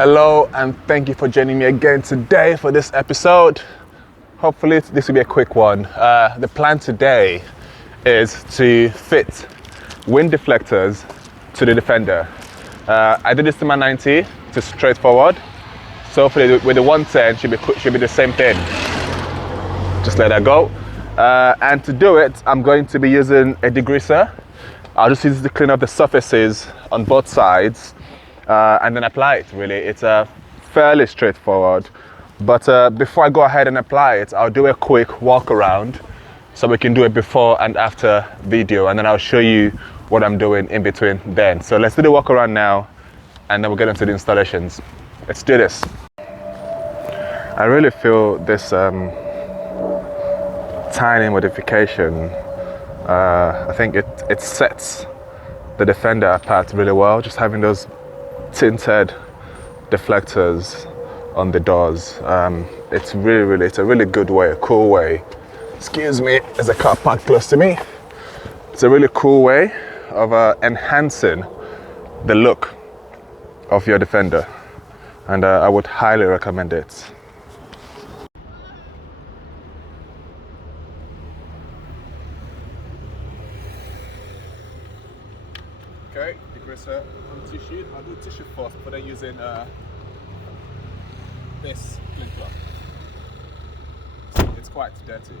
Hello, and thank you for joining me again today for this episode. Hopefully this will be a quick one. The plan today is to fit wind deflectors to the Defender. I did this to my 90, just straightforward. So hopefully with the 110 should be the same thing. Just let that go. And to do it, I'm going to be using a degreaser. I'll just use it to clean up the surfaces on both sides. And then apply it, really. It's fairly straightforward. But before I go ahead and apply it, I'll do a quick walk around so we can do a before and after video, and then I'll show you what I'm doing in between then. So let's do the walk around now, and then we'll get into the installations. Let's do this. I really feel this tiny modification, I think it sets the Defender apart really well, just having those tinted deflectors on the doors. It's a really good way, a cool way. Excuse me, there's a car parked close to me. It's a really cool way of enhancing the look of your Defender, and I would highly recommend it. Okay, degreaser on tissue. I'll do tissue first, but then using this clean cloth. It's quite dirty.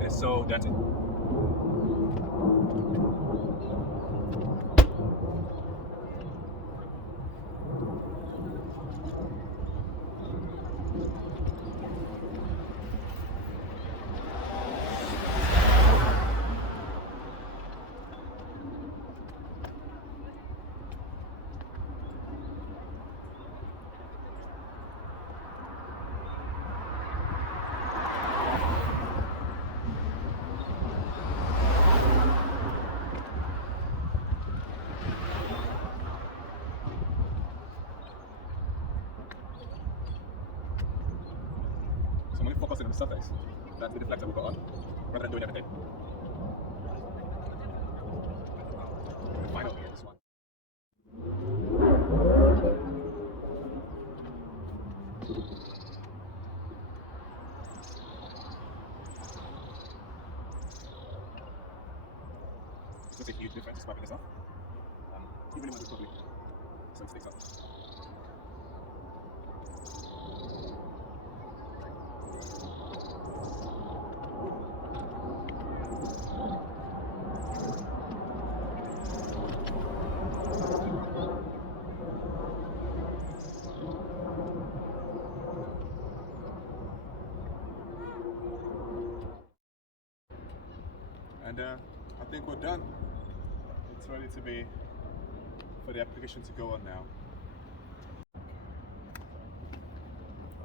It's so dirty. So I'm only focusing on the surface. That's the deflector we got on, rather than doing everything. The final here, this one. It's just a huge difference just wiping this off. Even when it's public, so it sticks up. And I think we're done. It's ready to be for the application to go on now.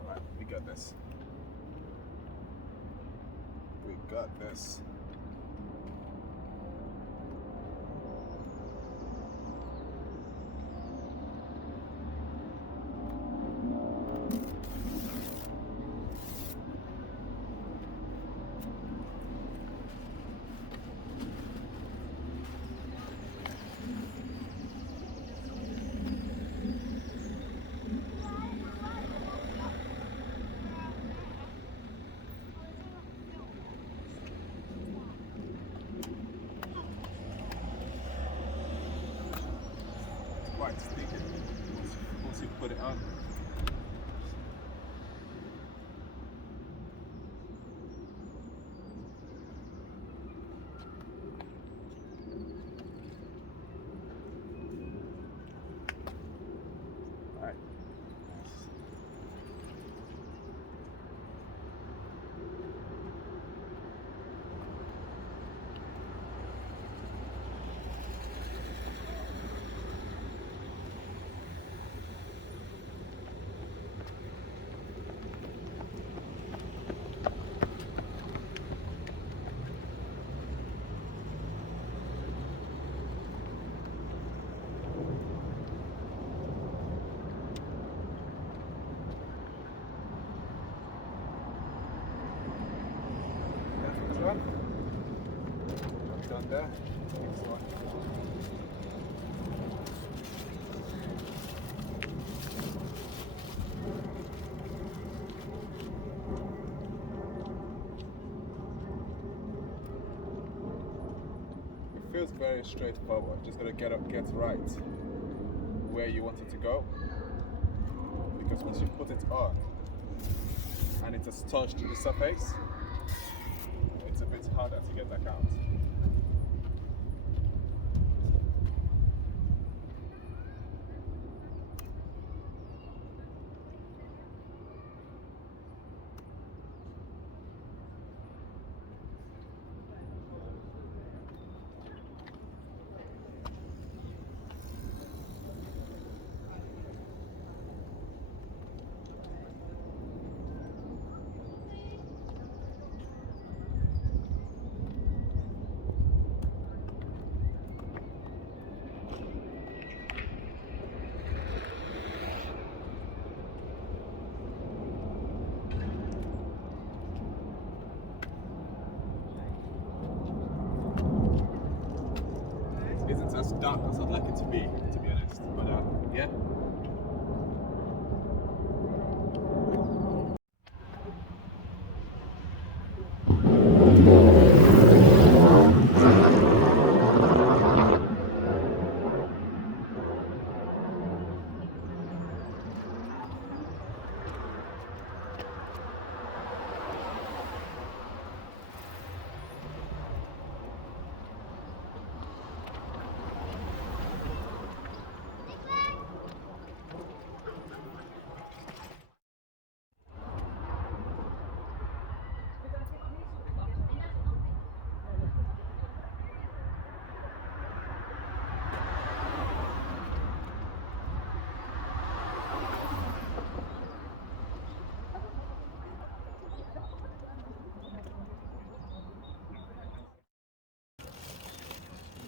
Alright, we got this. We got this. done. I'm done there. Next one. It feels very straightforward. Just gotta get right where you want it to go. Because once you put it on and it has touched the surface, it's a bit harder to get back out. Isn't as dark as I'd like it to be honest. But yeah.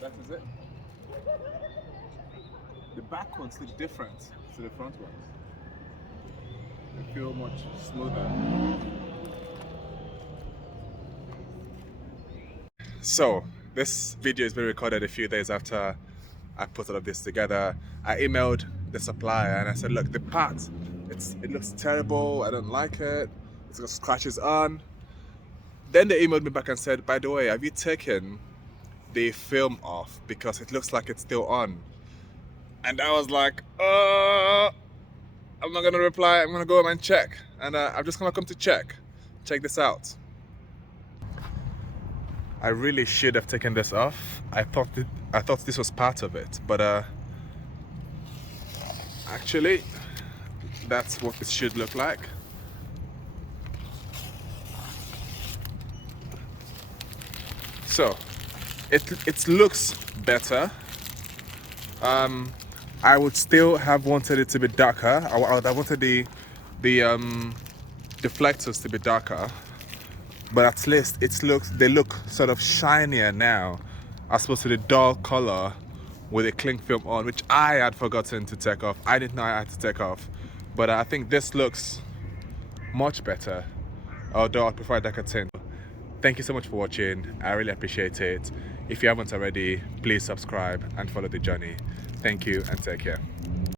That is it. The back ones look different to the front ones. They feel much smoother. So this video is being recorded a few days after I put all of this together. I emailed the supplier and I said, look, the part, it looks terrible, I don't like it, it's got scratches on. Then they emailed me back and said, by the way, have you taken the film off because it looks like it's still on? And I was like, I'm not gonna reply, I'm gonna go home and check. And I'm just gonna come to check this out. I really should have taken this off. I thought this was part of it, but actually that's what it should look like. So it looks better. I would still have wanted it to be darker. I wanted the deflectors to be darker, but at least they look sort of shinier now, as opposed to the dull color with a cling film on, which I had forgotten to take off. I didn't know I had to take off, but I think this looks much better, although I prefer darker tint. Thank you so much for watching. I really appreciate it. If you haven't already, please subscribe and follow the journey. Thank you and take care.